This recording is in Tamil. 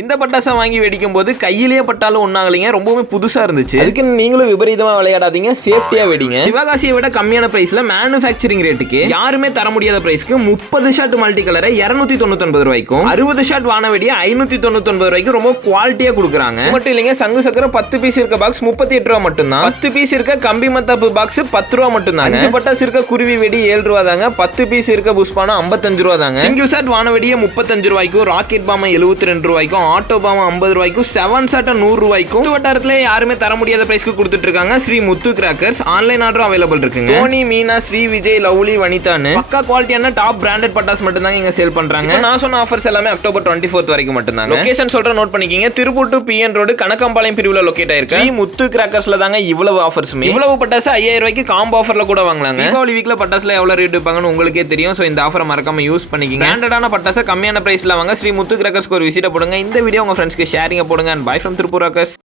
இந்த பட்டாசை வாங்கி வெடிக்கும் போது கையிலேயே பட்டாலும் ஒன்றாகலைங்க, ரொம்பவுமே புதுசா இருந்துச்சு. அதுக்கு நீங்களும் விபரீதமா விளையாடாதீங்க, சேஃப்டியா வெடிங்க. சிவகாசியை விட கம்மியான பிரைஸ்ல மேனுஃபேக்சரிங் ரேட்டுக்கு யாருமே தர முடியாத பிரைஸ்க்கு 30 ஷாட் மல்டி கலரை 299 ரூபாய்க்கும் 60 ஷாட் வானவெடியை 599 ரூபாய்க்கும் ரொம்ப குவாலிட்டியா கொடுக்குறாங்க. மட்டும் இல்லைங்க, சங்கு சக்கரம் 10 பீஸ் இருக்க பாக்ஸ் 38 ரூபா மட்டும் தான். 10 பீஸ் இருக்க கம்பி மத்தாப்பு பாக்ஸ் 10 ரூபா மட்டும் தாங்க. 5 பட்டாசு இருக்க குருவி வெடி 7 ரூபா தாங்க. 10 பீஸ் இருக்க புஷ்பானம் 55 ரூபா தாங்க. சிங்கிள் ஷாட் வானவெடியை 35 ரூபாய்க்கும், ராக்கெட் பாம் 72 ரூபாய்க்கும், ஆட்டோ பாம் 50 ரூபாய்க்கும், 7 ஷாட் 100 ரூபாய்க்கும் வட்டாரத்துல யாருமே தர முடியாத பிரைஸ்க்கு கொடுத்துட்டு இருக்காங்க. ஸ்ரீ முத்து கிராக்கர்ஸ். ஆன்லைன் ஆர்டரும் அவைலபிள் இருக்குங்க. டோனி, மீனா, ஸ்ரீ விஜய், லவ்லி, வனிதான்னு பக்கா குவாலிட்டியான டாப் பிராண்டட் பட்டாஸ் மட்டும் தான் இங்க சேல் பண்றாங்க. நான் சொன்ன ஆஃபர்ஸ் எல்லாமே அக்டோபர் 24 வரைக்கும் மட்டும் தான். லொகேஷன் சொல்ற note பண்ணிக்கீங்க. Tiruppur to PN road Kanakkampalayam பிரிவுல லொகேட் ஆயிருக்கு. ஸ்ரீ முத்து கிராக்கர்ஸ்ல தாங்க இவ்வளவு ஆஃபர்ஸுமே. இவ்வளவு பட்டாசு 5000 ரூபாய்க்கு காம்போ ஆஃபர்ல கூட வாங்கலாங்க. தீபாவளி வீக்ல பட்டாசுல எவ்வளவு ரேட் வைப்பாங்கன்னு உங்களுக்கே தெரியும். சோ இந்த ஆஃபரை மறக்காம யூஸ் பண்ணிக்கீங்க. பிராண்டடான பட்டாசு கம்மியான பிரைஸ்ல வாங்க. ஸ்ரீ முத்து கிராக்கர்ஸ்க்கு ஒரு விசிட் போடுங்க. இந்த வீடியோ உங்க ஃப்ரெண்ட்ஸ்க்கு ஷேரிங் போடுங்க. And by from Tiruppur Rockers.